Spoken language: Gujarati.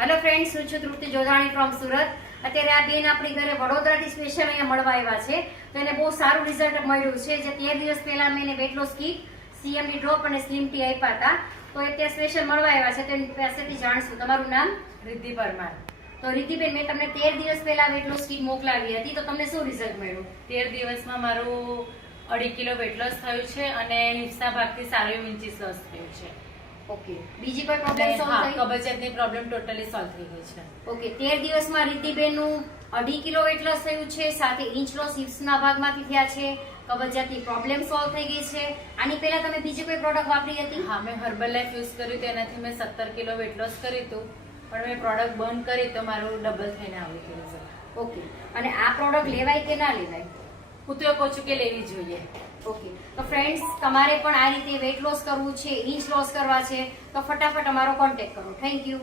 હેલો ફ્રેન્ડ્સ, હું છું તૃપ્તિ જોધાણી ફ્રોમ સુરત. અત્યારે આ બેન આપણી ઘરે વડોદરાથી સ્પેશિયલ અહીંયા મળવા આવ્યા છે. તો એને બહુ સારું રિઝલ્ટ મળ્યું છે. જે 13 દિવસ પહેલા મેં એને weight loss kit, CMD drop અને સ્લિમ ટી આપ્યા હતા. તો અત્યારે સ્પેશિયલ મળવા આવ્યા છે. તો એની પાસેથી જાણશું. તમારું નામ? રિદ્ધિ પરમાર. તો રિદ્ધિબેન, મેં તમને 13 દિવસ પહેલા વેટ લોસ કીટ મોકલાવી હતી. તો તમને શું રિઝલ્ટ મળ્યું? 13 દિવસમાં મારું 2.5 કિલો વેટ લોસ થયું છે અને હિપ્સના ભાગથી સારું એવું ઇન્ચીસ લોસ થયું છે. ઓકે, બીજી કોઈ પ્રોબ્લેમ સોલ્વ થઈ? કબજિયાતની પ્રોબ્લેમ ટોટલી સોલ્વ થઈ ગઈ છે. ઓકે, 13 દિવસમાં રિદ્ધિબેનનું 2.5 કિલો વેટ લોસ થયું છે, સાથે ઇંચ લોસ હિપ્સના ભાગમાંથી થયા છે, કબજિયાતની પ્રોબ્લેમ સોલ્વ થઈ ગઈ છે. આની પહેલા તમે બીજી કોઈ પ્રોડક્ટ વાપરી હતી? હા, મેં હર્બલ લાઈફ યુઝ કર્યું તો એનાથી મેં 17 કિલો વેટ લોસ કર્યું હતું, પણ મેં પ્રોડક્ટ બંધ કરી તો મારું ડબલ થઈને આવી ગયું રિઝલ્ટ. ઓકે, અને આ પ્રોડક્ટ લેવાય કે ના લેવાય? હું તો કહું છું કે લેવી જોઈએ. ઓકે, તો ફ્રેન્ડ્સ, તમારે પણ આ રીતે વેટ લોસ કરવું છે, ઇંચ લોસ કરવા છે, તો ફટાફટ અમારો કોન્ટેક્ટ કરો. Thank you.